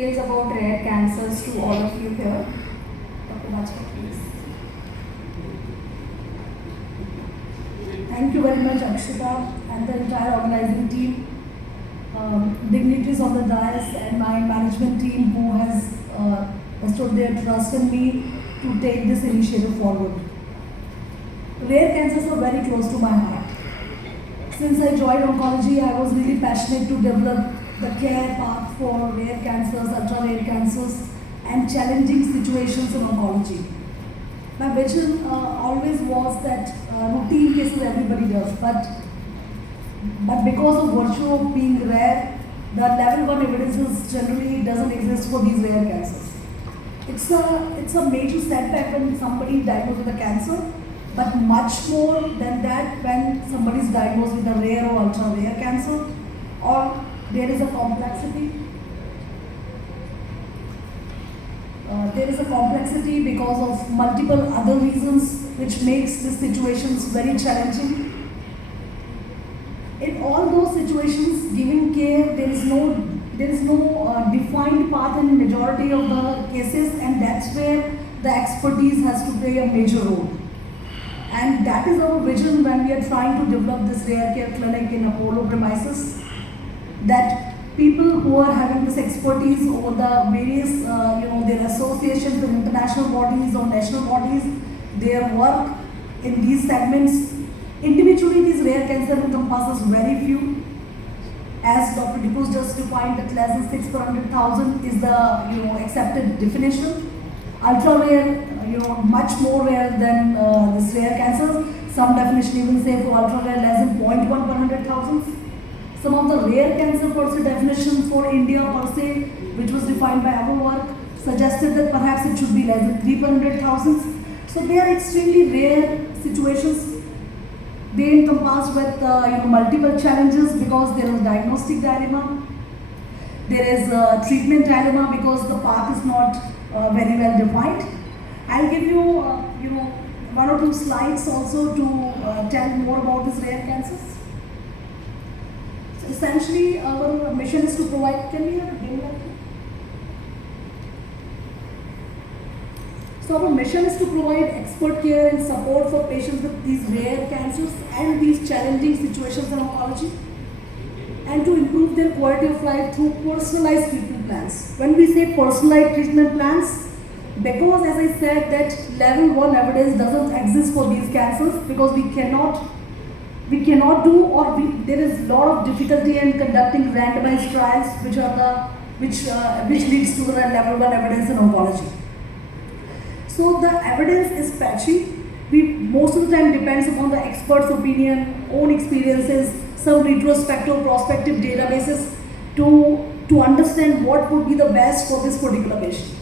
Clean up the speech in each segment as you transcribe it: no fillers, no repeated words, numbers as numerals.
details about rare cancers to all of you here. Dr. Bajpai, please. Thank you very much, Akshita, and the entire organizing team, dignitaries on the dais, and my management team who has bestowed their trust in me to take this initiative forward. Rare cancers are very close to my heart. Since I joined oncology, I was really passionate to develop the care path for rare cancers, ultra-rare cancers, and challenging situations in oncology. My vision always was that routine cases everybody does, but because of virtue of being rare, the level 1 evidences generally doesn't exist for these rare cancers. It's a major setback when somebody is diagnosed with a cancer, but much more than that when somebody is diagnosed with a rare or ultra-rare cancer, or there is a complexity. There is a complexity because of multiple other reasons which makes these situations very challenging. In all those situations, giving care, there is no defined path in majority of the cases, and that's where the expertise has to play a major role. And that is our vision when we are trying to develop this RareCare clinic in Apollo premises, that people who are having this expertise over the various, their associations with international bodies or national bodies, their work in these segments. Individually, these rare cancer encompasses very few. As Dr. Dipus just defined, that less than 6 per 100,000 is the accepted definition. Ultra rare, much more rare than this rare cancer. Some definition even say for ultra rare less than 0.1 per 100,000. Some of the rare cancer per se definitions for India per se, which was defined by our work, suggested that perhaps it should be less than 3 per 100,000. So they are extremely rare situations. They encompass with multiple challenges because there is diagnostic dilemma, there is a treatment dilemma because the path is not very well defined. I'll give you, 1 or 2 slides also to tell more about these rare cancers. So essentially, our mission is to provide. Can we have a demo? So our mission is to provide expert care and support for patients with these rare cancers and these challenging situations in oncology, and to improve their quality of life through personalized treatment plans. When we say personalized treatment plans, because as I said that level 1 evidence doesn't exist for these cancers, because we cannot do, or there is a lot of difficulty in conducting randomized trials which leads to the level 1 evidence in oncology. So the evidence is patchy. We most of the time depends upon the expert's opinion, own experiences, some retrospective, prospective databases to understand what would be the best for this particular patient.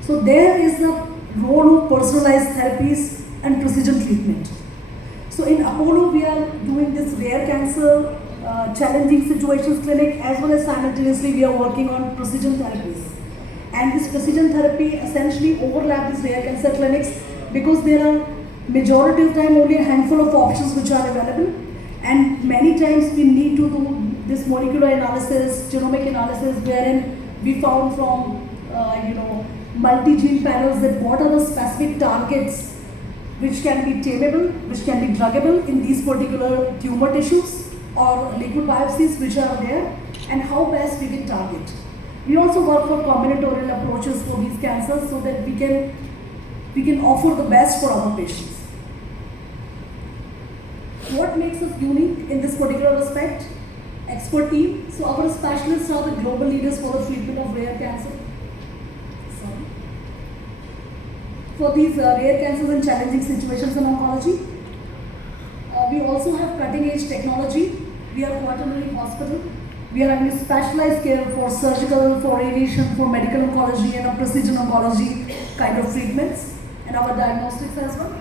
So there is the role of personalized therapies and precision treatment. So in Apollo, we are doing this rare cancer challenging situations clinic, as well as simultaneously we are working on precision therapies. And this precision therapy essentially overlaps these rare cancer clinics because there are majority of time only a handful of options which are available, and many times we need to do this molecular analysis, genomic analysis, wherein we found from multi-gene panels that what are the specific targets which can be tameable, which can be druggable in these particular tumor tissues or liquid biopsies which are there, and how best we can target. We also work for combinatorial approaches for these cancers so that we can offer the best for our patients. What makes us unique in this particular respect? Expert team. So our specialists are the global leaders for the treatment of rare cancer. For these rare cancers and challenging situations in oncology. We also have cutting-edge technology. We are a quaternary hospital. We are having specialized care for surgical, for radiation, for medical oncology, and a precision oncology kind of treatments, and our diagnostics as well.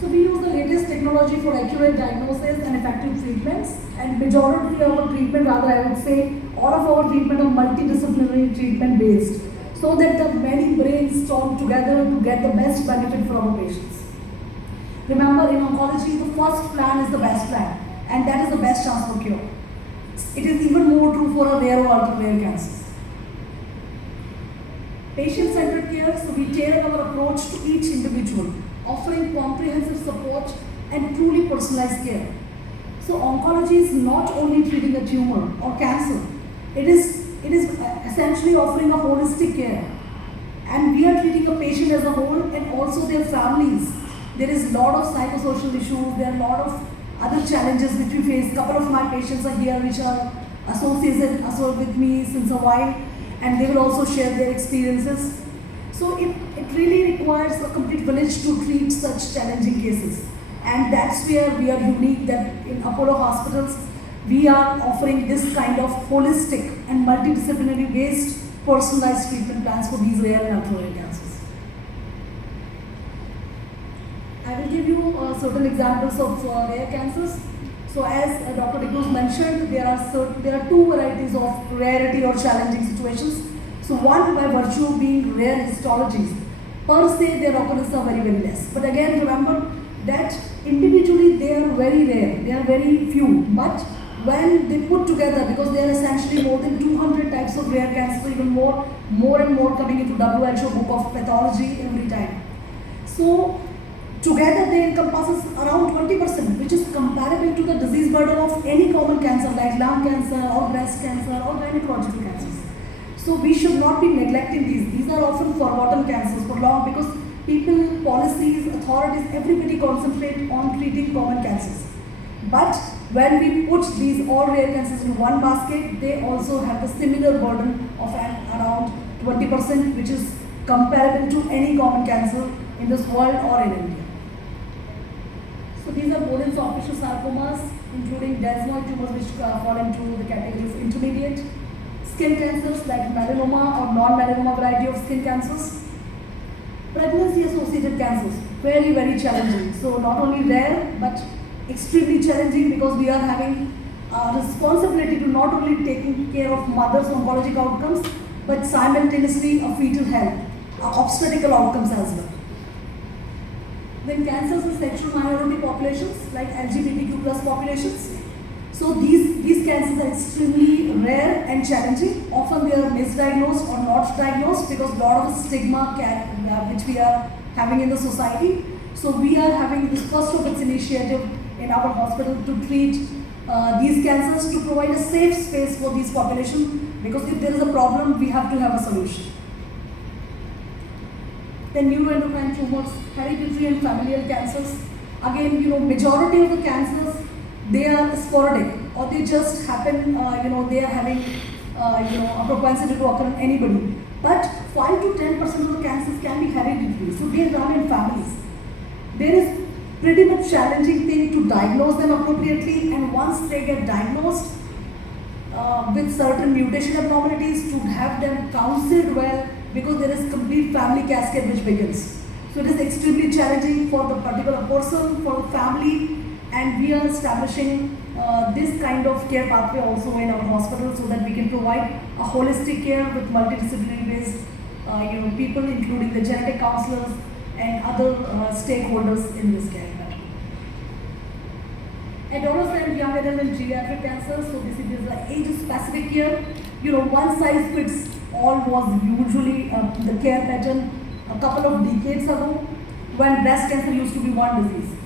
So we use the latest technology for accurate diagnosis and effective treatments, and majority of our treatment, rather I would say, all of our treatment are multidisciplinary treatment based, so that the many brains talk together to get the best benefit for our patients. Remember, in oncology, the first plan is the best plan, and that is the best chance for cure. It is even more true for a rare or ultra-rare cancers. Patient-centered care, so we tailor our approach to each individual, offering comprehensive support and truly personalized care. So oncology is not only treating a tumor or cancer, it is essentially offering a holistic care. And we are treating a patient as a whole and also their families. There is a lot of psychosocial issues, there are a lot of other challenges which we face. A couple of my patients are here which are associated with me since a while, and they will also share their experiences. So it really requires a complete village to treat such challenging cases. And that's where we are unique, that in Apollo hospitals, we are offering this kind of holistic and multidisciplinary based personalized treatment plans for these rare and ultra-rare cancers. I will give you certain examples of rare cancers. So as Dr. Dignus mentioned, there are two varieties of rarity or challenging situations. So one by virtue being rare histologies. Per se, their occurrences are very, very less. But again, remember that individually they are very rare, they are very few. But when they put together, because there are essentially more than 200 types of rare cancers, even more and more coming into WHO book of pathology every time. So together they encompasses around 20%, which is comparable to the disease burden of any common cancer like lung cancer or breast cancer or gynecological cancers. So we should not be neglecting these. These are often forgotten cancers for long because people, policies, authorities, everybody concentrate on treating common cancers. But when we put these all rare cancers in one basket, they also have a similar burden of around 20%, which is comparable to any common cancer in this world or in India. So these are bone soft tissue sarcomas, including desmoid tumors which fall into the category of intermediate. Skin cancers like melanoma or non-melanoma variety of skin cancers. Pregnancy-associated cancers, very, very challenging. So not only rare, but extremely challenging because we are having a responsibility to not only taking care of mother's oncologic outcomes, but simultaneously a fetal health, obstetrical outcomes as well. Then cancers in sexual minority populations like LGBTQ plus populations. So these cancers are extremely rare and challenging. Often they are misdiagnosed or not diagnosed because a lot of stigma which we are having in the society. So we are having this first of its initiative in our hospital to treat these cancers, to provide a safe space for these population, because if there is a problem, we have to have a solution. Then neuroendocrine tumors, hereditary and familial cancers. Again, majority of the cancers, they are sporadic or they just happen, they are having, a propensity to occur in anybody. But 5 to 10% of the cancers can be hereditary, so they run in families. There is pretty much challenging thing to diagnose them appropriately, and once they get diagnosed with certain mutation abnormalities, to have them counseled well, because there is complete family cascade which begins. So it is extremely challenging for the particular person, for the family, and we are establishing this kind of care pathway also in our hospital so that we can provide a holistic care with multidisciplinary based people, including the genetic counselors and other stakeholders in this care. Adolescent, young adult and geriatric cancer, so this is the age-specific care. One size fits all was usually the care pattern a couple of decades ago, when breast cancer used to be one disease.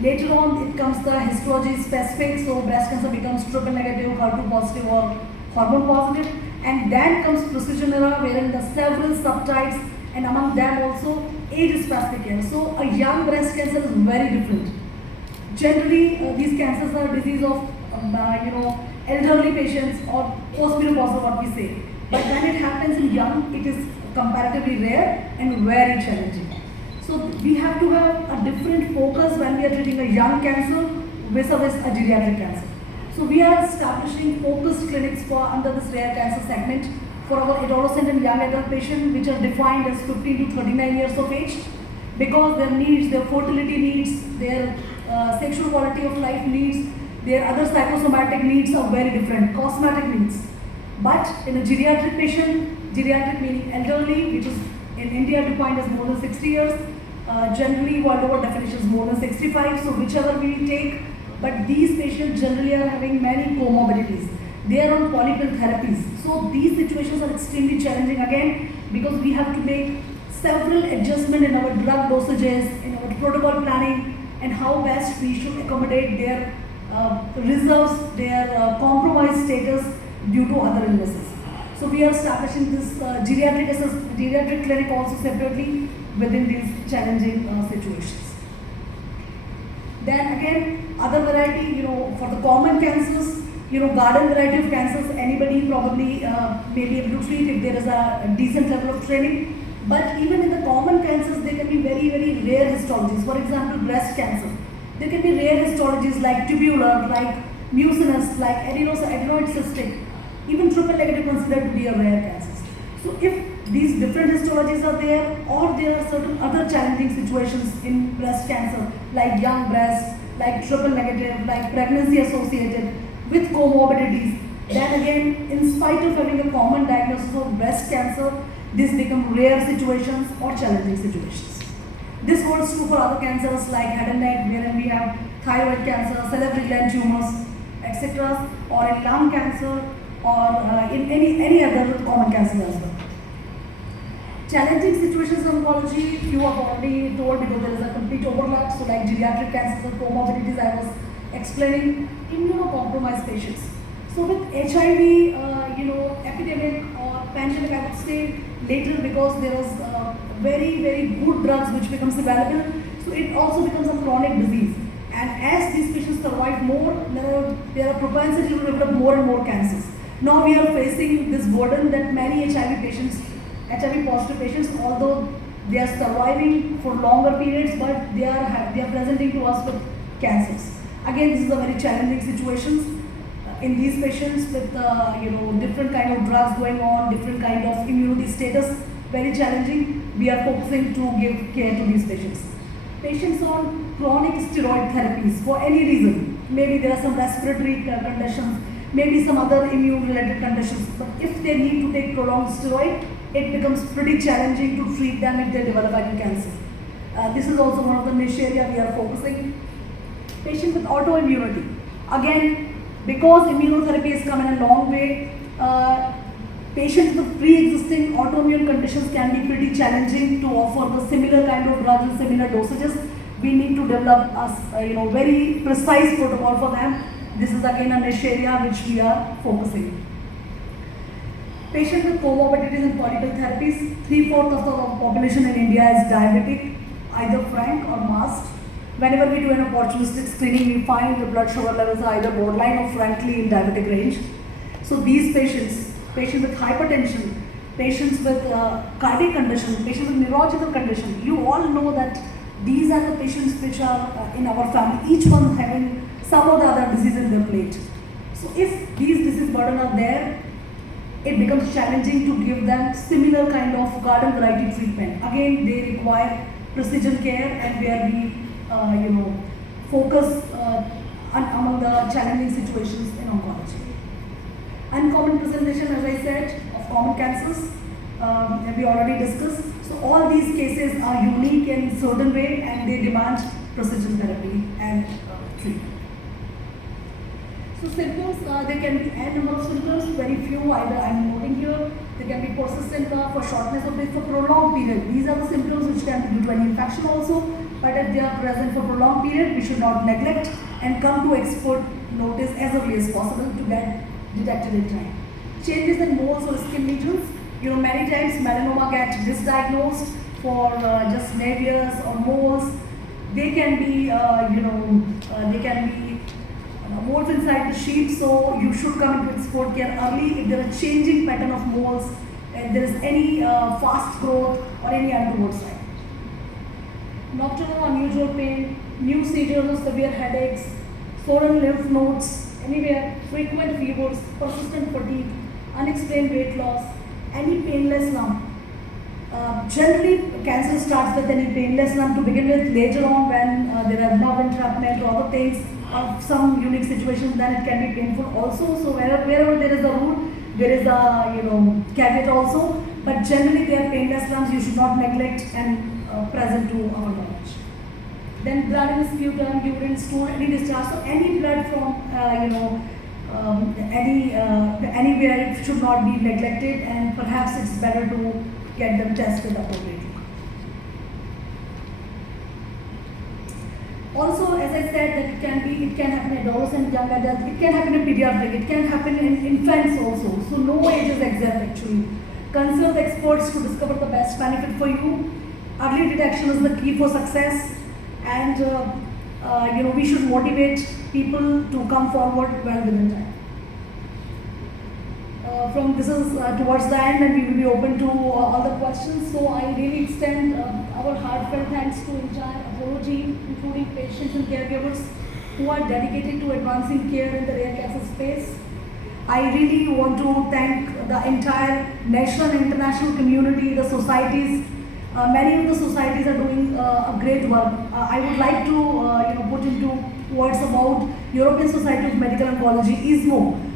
Later on, it comes the histology specific, so breast cancer becomes triple negative, HER2 positive or hormone positive, and then comes precision era, wherein the several subtypes, and among them also age-specific care. So a young breast cancer is very different. Generally, these cancers are disease of elderly patients or postmenopausal, what we say. But when it happens in young, it is comparatively rare and very challenging. So we have to have a different focus when we are treating a young cancer versus a geriatric cancer. So we are establishing focused clinics for under this rare cancer segment for our adolescent and young adult patients, which are defined as 15 to 39 years of age, because their needs, their fertility needs, their sexual quality of life needs, their other psychosomatic needs are very different, cosmetic needs. But in a geriatric patient, geriatric meaning elderly, which is in India defined as more than 60 years, generally world over definitions more than 65, so whichever we take, but these patients generally are having many comorbidities. They are on polypill therapies. So these situations are extremely challenging again because we have to make several adjustments in our drug dosages, in our protocol planning, and how best we should accommodate their reserves, their compromised status due to other illnesses. So we are establishing this geriatric clinic also separately within these challenging situations. Then again, other variety, for the common cancers, garden variety of cancers, anybody probably may be able to treat if there is a decent level of training. But even in the common cancers, there can be very, very rare histologies. For example, breast cancer. There can be rare histologies like tubular, like mucinous, like adenoid cystic. Even triple negative considered to be a rare cancer. So if these different histologies are there, or there are certain other challenging situations in breast cancer, like young breast, like triple negative, like pregnancy associated with comorbidities, then again, in spite of having a common diagnosis of breast cancer, these become rare situations or challenging situations. This holds true for other cancers like head and neck, wherein we have thyroid cancer, salivary gland tumors, etc., or in lung cancer, or in any other common cancer as well. Challenging situations in oncology, few have already told because there is a complete overlap. So like geriatric cancers, comorbidities I was explaining, immunocompromised patients. So with HIV, epidemic or pandemic, I would say later because there is very, very good drugs which becomes available. So it also becomes a chronic disease. And as these patients survive more, there are propensity to develop more and more cancers. Now we are facing this burden that many HIV positive patients, although they are surviving for longer periods, but they are presenting to us with cancers. Again, this is a very challenging situation in these patients with different kind of drugs going on, different kind of immunity status, very challenging. We are focusing to give care to these patients. Patients on chronic steroid therapies for any reason. Maybe there are some respiratory conditions, maybe some other immune-related conditions. But if they need to take prolonged steroid, it becomes pretty challenging to treat them if they develop any cancer. This is also one of the niche area we are focusing. Patients with autoimmunity. Again, because immunotherapy has come in a long way, patients with pre-existing autoimmune conditions can be pretty challenging to offer the similar kind of drugs and similar dosages. We need to develop a very precise protocol for them. This is again a niche area which we are focusing. Patients with comorbidities and polypill therapies, 3/4 of the population in India is diabetic, either frank or masked. Whenever we do an opportunistic screening, we find the blood sugar levels are either borderline or frankly in diabetic range. So these patients with hypertension, patients with cardiac condition, patients with neurological condition, you all know that these are the patients which are in our family, each one having some or the other disease in their plate. So if these disease burden are there, it becomes challenging to give them similar kind of garden variety treatment. Again, they require precision care, and where we focus among the challenging situations in oncology. Uncommon presentation, as I said, of common cancers, we already discussed. So all these cases are unique in certain way, and they demand precision therapy and treatment. So symptoms, there can be n number of symptoms, very few either I am noting here. There can be persistent cough or shortness of breath for prolonged period. These are the symptoms which can be due to any infection also, but if they are present for prolonged period, we should not neglect and come to expert notice as early as possible to get detected in time. Changes in moles or skin lesions, many times melanoma gets misdiagnosed for just navias or moles. They can be, moles inside the sheet, so you should come into expert care early if there is changing pattern of moles, and there is any fast growth or any untoward sign. Nocturnal unusual pain, new seizures or severe headaches, swollen lymph nodes, anywhere, frequent fevers, persistent fatigue, unexplained weight loss, any painless lump. Generally, cancer starts with any painless lump to begin with. Later on, when there are nerve entrapment or other things, or some unique situations, then it can be painful also. So wherever there is a rule, there is a caveat also. But generally, they are painless lumps. You should not neglect and present to our knowledge. Then blood in sputum, urine, stool, any discharge. So any blood from anywhere it should not be neglected, and perhaps it's better to get them tested appropriately. Also, as I said, that it can happen in adolescent, young adult, it can happen in pediatric, it can happen in infants also. So no age is exempt actually. Consult experts to discover the best benefit for you. Early detection is the key for success, and we should motivate people to come forward well within time. From this is towards the end, and we will be open to all the questions. So I really extend our heartfelt thanks to entire Apollo team, including patients and caregivers who are dedicated to advancing care in the rare cancer space. I really want to thank the entire national and international community, the societies. Many of the societies are doing a great work. I would like to put into words about European Society of Medical Oncology, ESMO.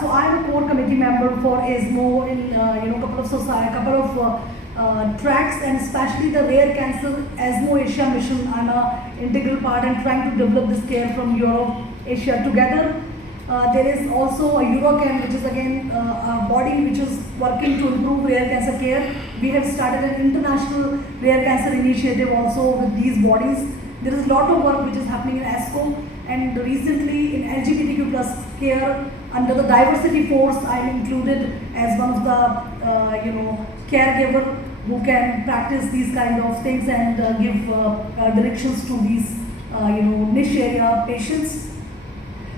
So I am a core committee member for ESMO in couple of tracks, and especially the rare cancer ESMO Asia mission. I'm an integral part and trying to develop this care from Europe, Asia together. There is also a EuroCare, which is again a body which is working to improve rare cancer care. We have started an international rare cancer initiative also with these bodies. There is a lot of work which is happening in ESCO, and recently in LGBTQ plus care under the diversity force, I am included as one of the caregiver who can practice these kind of things and give directions to these niche area patients.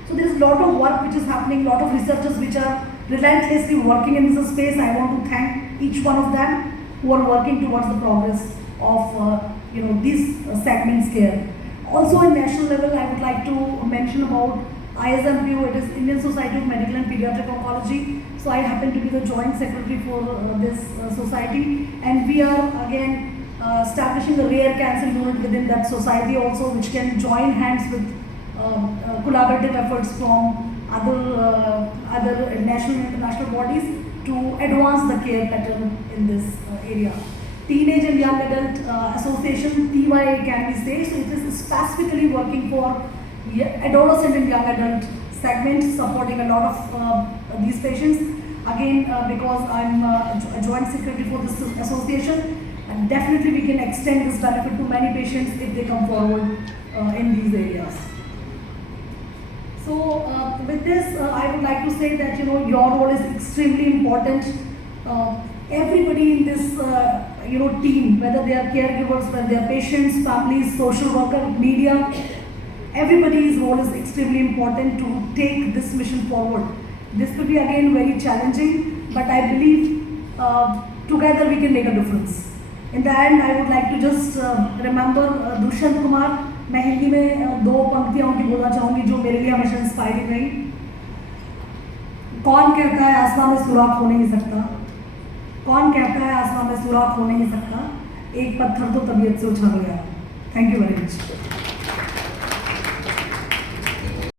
So there is a lot of work which is happening, lot of researchers which are relentlessly working in this space. I want to thank each one of them who are working towards the progress of these segments care. Also at national level, I would like to mention about ISMPO, it is Indian Society of Medical and Pediatric Oncology. So I happen to be the joint secretary for this society, and we are again establishing a rare cancer unit within that society also, which can join hands with collaborative efforts from other national and international bodies to advance the care pattern in this area. Teenage and Young Adult Association, TY can be said, so it is specifically working for adolescent and young adult segment, supporting a lot of these patients. Again, because I'm a joint secretary for this association, and definitely we can extend this benefit to many patients if they come forward in these areas. So with this, I would like to say that your role is extremely important. Everybody in this team, whether they are caregivers, whether they are patients, families, social worker, media, everybody's role is extremely important to take this mission forward. This could be again very challenging, but I believe together we can make a difference. In the end, I would like to just remember Dushyant Kumar. मैं हिंदी में दो पंक्तियाँ उनकी बोलना चाहूँगी जो मेरे लिए हमेशा इंस्पायरिंग रही। कौन कहता है आसमां में सुराख हो नहीं सकता, कौन कहता है आसमां में सुराख हो नहीं सकता, एक पत्थर तो तबीयत से उछल गया। Thank you very much.